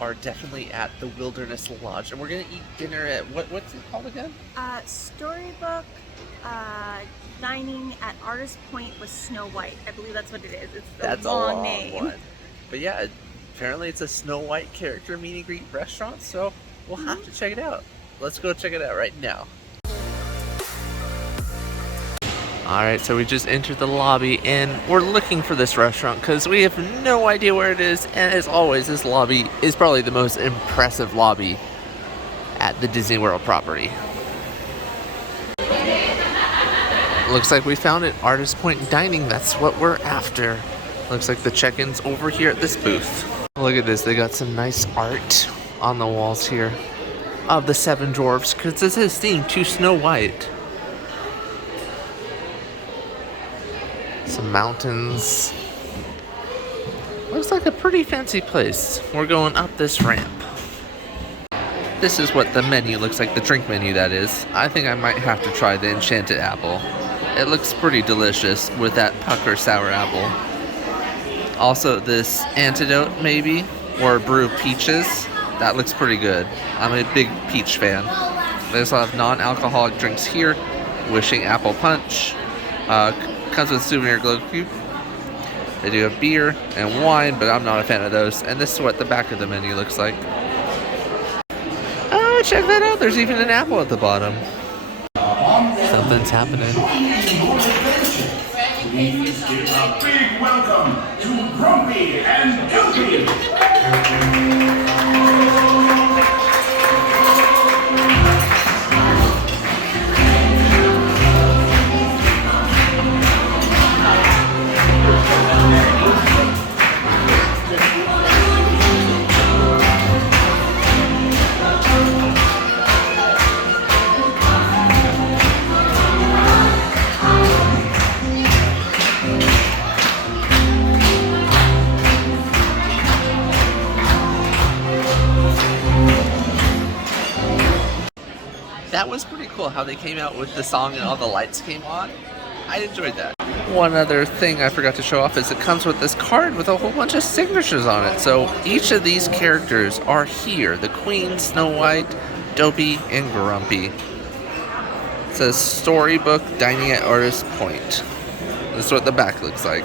are definitely at the Wilderness Lodge, and we're gonna eat dinner at what's it called again? Storybook dining at Artist Point with Snow White. I believe that's what it is. It's That's a a long long name. one. But yeah, apparently it's a Snow White character meet and greet restaurant, so we'll have to check it out. Let's go check it out right now. Alright, so we just entered the lobby and we're looking for this restaurant because we have no idea where it is, and as always, this lobby is probably the most impressive lobby at the Disney World property. Looks like we found it, Artist Point Dining, that's what we're after. Looks like the check-in's over here at this booth. Look at this, they got some nice art on the walls here of the Seven Dwarfs, because this is themed to Snow White. Some mountains. Looks like a pretty fancy place. We're going up this ramp. This is what the menu looks like, the drink menu that is. I think I might have to try the Enchanted Apple. It looks pretty delicious with that pucker sour apple. Also this Antidote maybe, or Brew Peaches. That looks pretty good. I'm a big peach fan. They also have non-alcoholic drinks here. Wishing Apple Punch. Comes with a souvenir glow cube. They do have beer and wine, but I'm not a fan of those. And this is what the back of the menu looks like. Oh, check that out. There's even an apple at the bottom. Something's happening. Please give a big welcome to Grumpy and Dopey. That was pretty cool how they came out with the song and all the lights came on. I enjoyed that. One other thing I forgot to show off is it comes with this card with a whole bunch of signatures on it. So each of these characters are here. The Queen, Snow White, Dopey, and Grumpy. It says Storybook Dining at Artist Point. This is what the back looks like.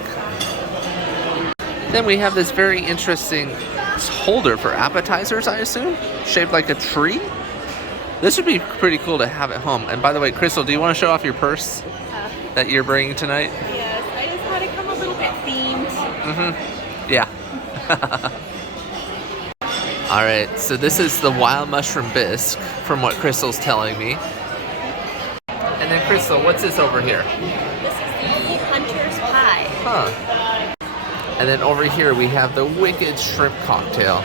Then we have this very interesting holder for appetizers, I assume, shaped like a tree. This would be pretty cool to have at home. And by the way, Crystal, do you want to show off your purse that you're bringing tonight? Yes, I just had it come a little bit themed. Yeah. Alright, so this is the Wild Mushroom Bisque, from what Crystal's telling me. And then Crystal, what's this over here? This is the Hunter's Pie. Huh. And then over here we have the Wicked Shrimp Cocktail.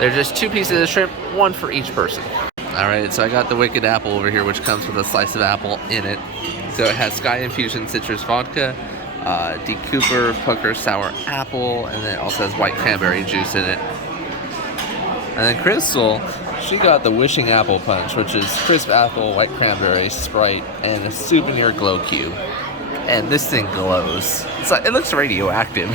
They're just 2 pieces of shrimp, 1 for each person. Alright, so I got the Wicked Apple over here, which comes with a slice of apple in it. So it has Sky Infusion Citrus Vodka, D. Cooper Pucker Sour Apple, and then it also has white cranberry juice in it. And then Crystal, she got the Wishing Apple Punch, which is crisp apple, white cranberry, Sprite, and a souvenir glow cube. And this thing glows. It's like, it looks radioactive.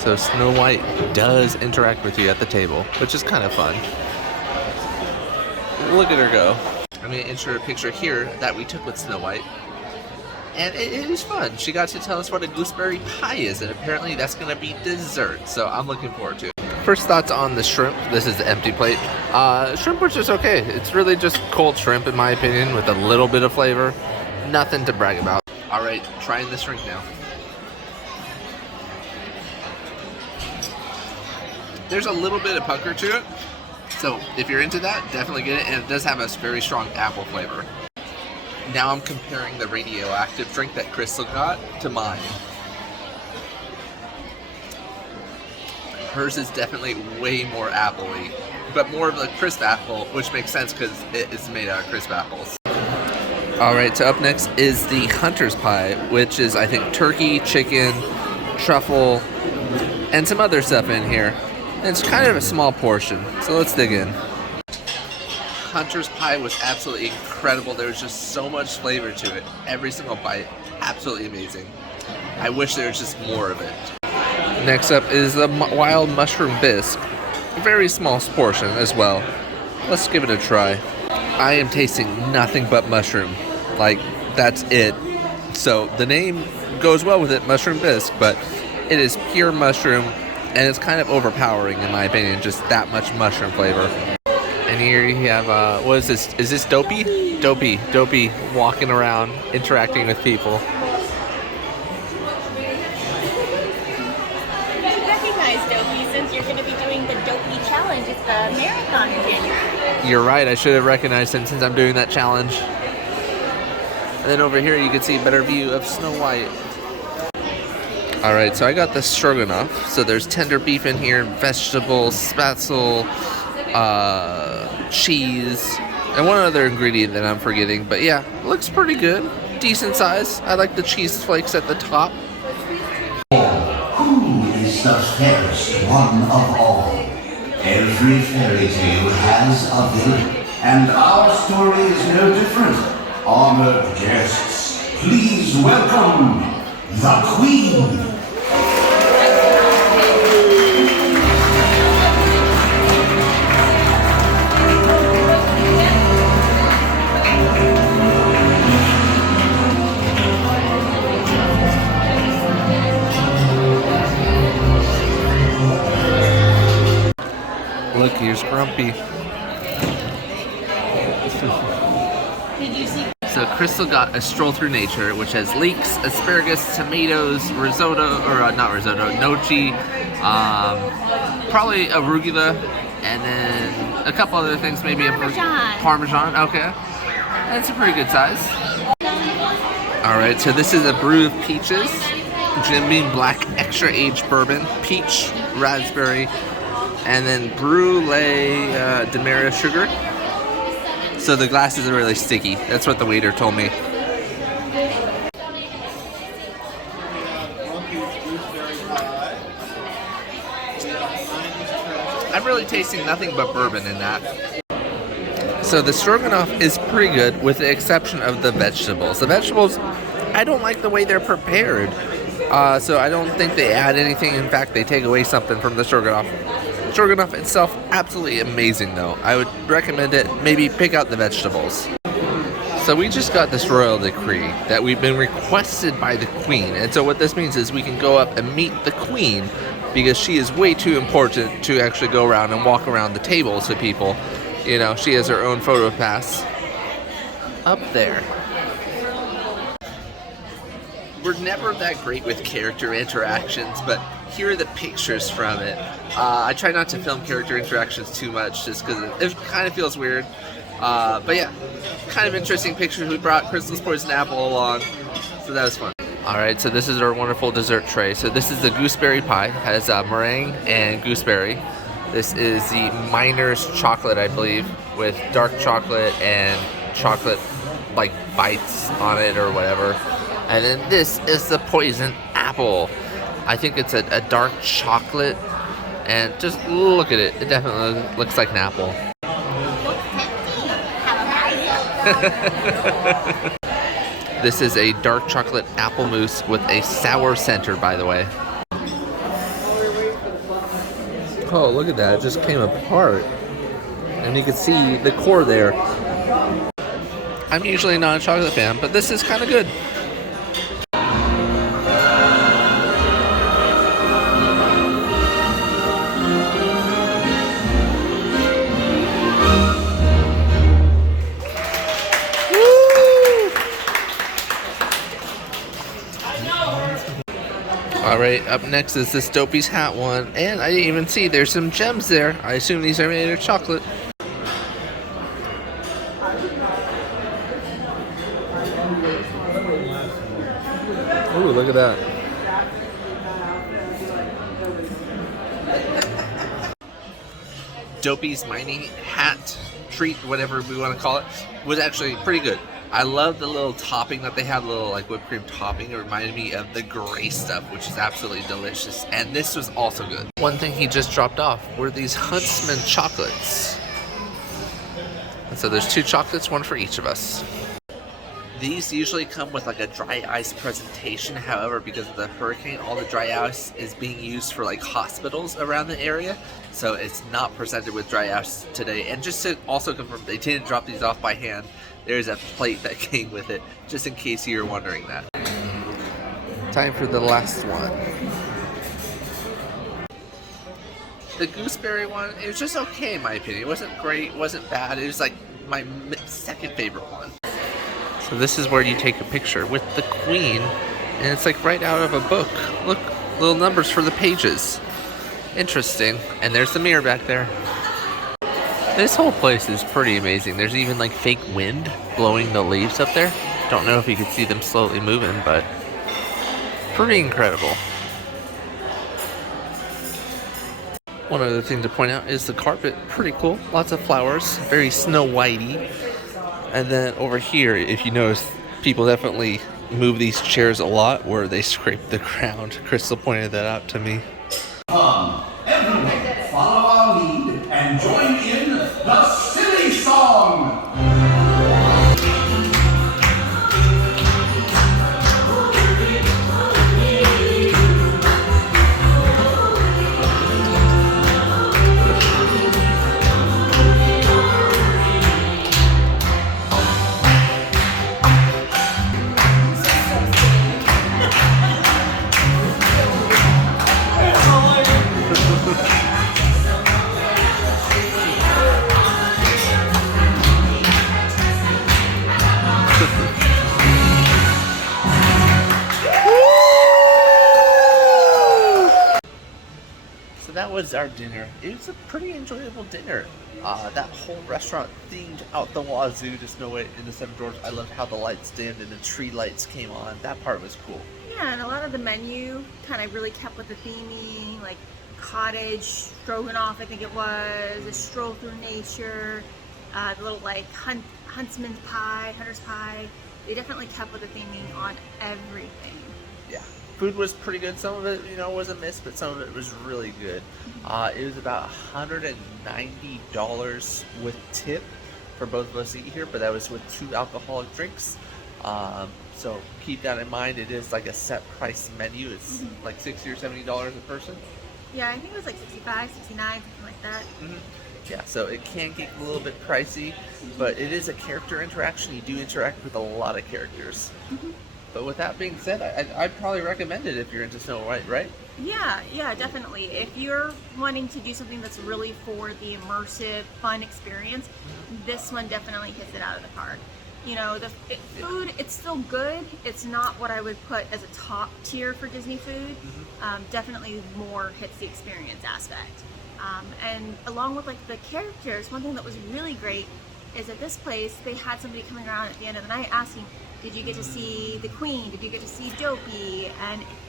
So Snow White does interact with you at the table, which is kind of fun. Look at her go. I'm going to insert a picture here that we took with Snow White. And it was fun. She got to tell us what a gooseberry pie is, and apparently that's going to be dessert. So I'm looking forward to it. First thoughts on the shrimp. This is the empty plate. Shrimp was just okay. It's really just cold shrimp in my opinion with a little bit of flavor. Nothing to brag about. Alright, trying this drink now. There's a little bit of pucker to it. So if you're into that, definitely get it. And it does have a very strong apple flavor. Now I'm comparing the radioactive drink that Crystal got to mine. Hers is definitely way more apple-y, but more of a crisp apple, which makes sense because it is made out of crisp apples. Alright, so up next is the Hunter's Pie, which is, I think, turkey, chicken, truffle, and some other stuff in here. And it's kind of a small portion, so let's dig in. Hunter's Pie was absolutely incredible. There was just so much flavor to it. Every single bite, absolutely amazing. I wish there was just more of it. Next up is the wild mushroom bisque. A very small portion as well. Let's give it a try. I am tasting nothing but mushroom. Like, that's it. So the name goes well with it, mushroom bisque, but it is pure mushroom, and it's kind of overpowering in my opinion, just that much mushroom flavor. And here you have, what is this? Is this Dopey? Dopey walking around, interacting with people. You should recognize Dopey since you're going to be doing the Dopey challenge. It's the marathon in January. You're right, I should have recognized him since I'm doing that challenge. And then over here you can see a better view of Snow White. Alright, so I got the stroganoff. So there's tender beef in here, vegetables, spatzel, cheese, and one other ingredient that I'm forgetting. But yeah, looks pretty good. Decent size. I like the cheese flakes at the top. Who is the fairest one of all? Every fairy tale has a villain, and our story is no different. Honored guests, please welcome the Queen. Look, here's Grumpy. Did you see? So Crystal got a stroll through nature, which has leeks, asparagus, tomatoes, risotto, or not risotto, gnocchi, probably arugula, and then a couple other things, maybe Parmesan. Parmesan. Okay, that's a pretty good size. All right, so this is a brew of peaches, Jim Beam Black Extra Aged Bourbon, peach, raspberry, and then brulee demerara sugar. So the glasses are really sticky. That's what the waiter told me. I'm really tasting nothing but bourbon in that. So the stroganoff is pretty good with the exception of the vegetables. The vegetables, I don't like the way they're prepared. So I don't think they add anything. In fact, they take away something from the stroganoff. Stroganoff itself, absolutely amazing though. I would recommend it. Maybe pick out the vegetables. So we just got this royal decree that we've been requested by the Queen. And so what this means is we can go up and meet the Queen because she is way too important to actually go around and walk around the tables with people. You know, she has her own photo pass up there. We're never that great with character interactions, but here are the pictures from it. I try not to film character interactions too much just because it kind of feels weird. But yeah, kind of interesting pictures. We brought Crystal's Poison Apple along, so that was fun. Alright, so this is our wonderful dessert tray. So this is the gooseberry pie. It has meringue and gooseberry. This is the Miner's chocolate, I believe, with dark chocolate and chocolate like bites on it or whatever. And then this is the poison apple. I think it's a dark chocolate. And just look at it. It definitely looks like an apple. This is a dark chocolate apple mousse with a sour center, by the way. Oh, look at that. It just came apart. And you can see the core there. I'm usually not a chocolate fan, but this is kind of good. Alright, up next is this Dopey's hat one, and I didn't even see there's some gems there. I assume these are made of chocolate. Ooh, look at that. Dopey's mining hat treat, whatever we want to call it, was actually pretty good. I love the little topping that they have, little like whipped cream topping. It reminded me of the gray stuff, which is absolutely delicious. And this was also good. One thing he just dropped off were these Huntsman chocolates. And so there's 2 chocolates, one for each of us. These usually come with like a dry ice presentation. However, because of the hurricane, all the dry ice is being used for like hospitals around the area. So it's not presented with dry ice today. And just to also confirm, they didn't drop these off by hand. There's a plate that came with it, just in case you were wondering that. Time for the last one. The gooseberry one, it was just okay in my opinion. It wasn't great, it wasn't bad. It was like my second favorite one. So this is where you take a picture with the queen, and it's like right out of a book. Look, little numbers for the pages. Interesting. And there's the mirror back there. This whole place is pretty amazing. There's even like fake wind blowing the leaves up there. Don't know if you can see them slowly moving, but pretty incredible. One other thing to point out is the carpet. Pretty cool. Lots of flowers. Very Snow Whitey. And then over here, if you notice, people definitely move these chairs a lot where they scrape the ground. Crystal pointed that out to me. Everyone, follow our lead and join in the silly song. So that was our dinner. It was a pretty enjoyable dinner. That whole restaurant themed out the wazoo to Snow White in the Seven Dwarfs. I loved how the lights dimmed and the tree lights came on. That part was cool. Yeah, and a lot of the menu kind of really kept with the theming, like cottage stroganoff, I think it was, a stroll through nature, the little like hunter's pie. They definitely kept with the theming on everything. Yeah. Food was pretty good. Some of it, was a miss, but some of it was really good. It was about $190 with tip for both of us to eat here, but that was with 2 alcoholic drinks. So keep that in mind. It is like a set price menu. It's like $60 or $70 a person. Yeah, I think it was like 65, 69, something like that. Yeah, so it can get a little bit pricey, but it is a character interaction. You do interact with a lot of characters. But with that being said, I'd probably recommend it if you're into Snow White, right? Yeah, definitely. If you're wanting to do something that's really for the immersive, fun experience, this one definitely hits it out of the park. The food, it's still good. It's not what I would put as a top tier for Disney food. Definitely more hits the experience aspect. And along with like the characters, one thing that was really great is at this place, they had somebody coming around at the end of the night asking, did you get to see the Queen? Did you get to see Dopey?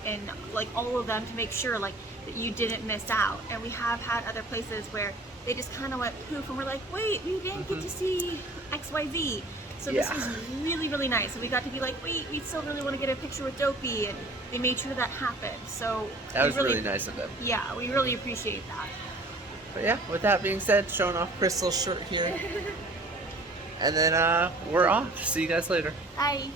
And like all of them to make sure like that you didn't miss out. And we have had other places where they just kind of went poof and we're like, wait, we didn't get to see XYZ. So this was really, really nice. So we got to be like, wait, we still really want to get a picture with Dopey, and they made sure that happened. So that was really nice of them. Yeah, we really appreciate that. But yeah, with that being said, showing off Crystal's shirt here. And then we're off. See you guys later. Bye.